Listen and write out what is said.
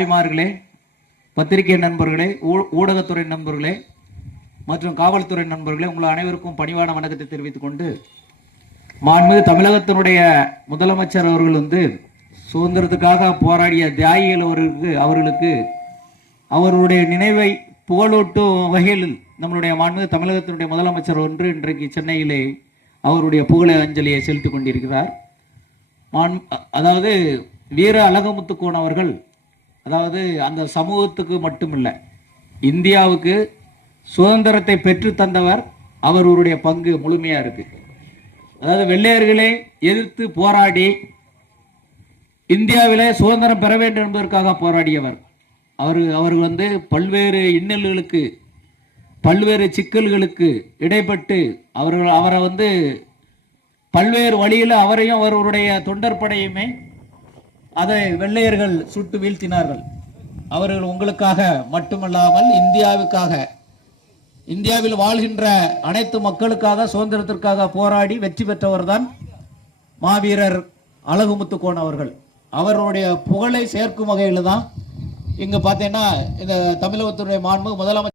தாய்மார்களே, பத்திரிகை நண்பர்களே, ஊடகத்துறை நண்பர்களே மற்றும் காவல்துறை நண்பர்களே, உங்கள் அனைவருக்கும் பணிவான வணக்கத்தை தெரிவித்துக் கொண்டு, மாண்புமிகு தமிழகத்தினுடைய முதலமைச்சர் அவர்கள் சுதந்திரத்துக்காக போராடிய தியாகிகள் அவர்களுக்கு அவருடைய நினைவை புகழூட்டும் வகையில் நம்மளுடைய மாண்புமிகு தமிழகத்தினுடைய முதலமைச்சர் இன்றைக்கு சென்னையிலே அவருடைய புகழ அஞ்சலியை செலுத்திக் கொண்டிருக்கிறார். அதாவது வீர அழகமுத்துக்கோன் அவர்கள் அந்த சமூகத்துக்கு மட்டுமில்லை, இந்தியாவுக்கு சுதந்திரத்தை பெற்று தந்தவர். அவருடைய பங்கு முழுமையா இருக்கு. அதாவது வெள்ளையர்களை எதிர்த்து போராடி இந்தியாவிலே சுதந்திரம் பெற வேண்டும் என்பதற்காக போராடியவர். அவர் பல்வேறு இன்னல்களுக்கு, பல்வேறு சிக்கல்களுக்கு இடைப்பட்டு அவரை பல்வேறு வழியில் அவரையும் அவருடைய தொண்டற்படையுமே அதை வெள்ளையர்கள் சுட்டு வீழ்த்தினார்கள். அவர்கள் உங்களுக்காக மட்டுமல்லாமல் இந்தியாவுக்காக, இந்தியாவில் வாழ்கின்ற அனைத்து மக்களுக்காக, சுதந்திரத்திற்காக போராடி வெற்றி பெற்றவர் தான் மாவீரர் அழகுமுத்துக்கோன் அவர்கள். அவருடைய புகழை சேர்க்கும் வகையில் தான் இங்க பார்த்தீங்கன்னா இந்த தமிழகத்துடைய மாண்பு முதலமைச்சர்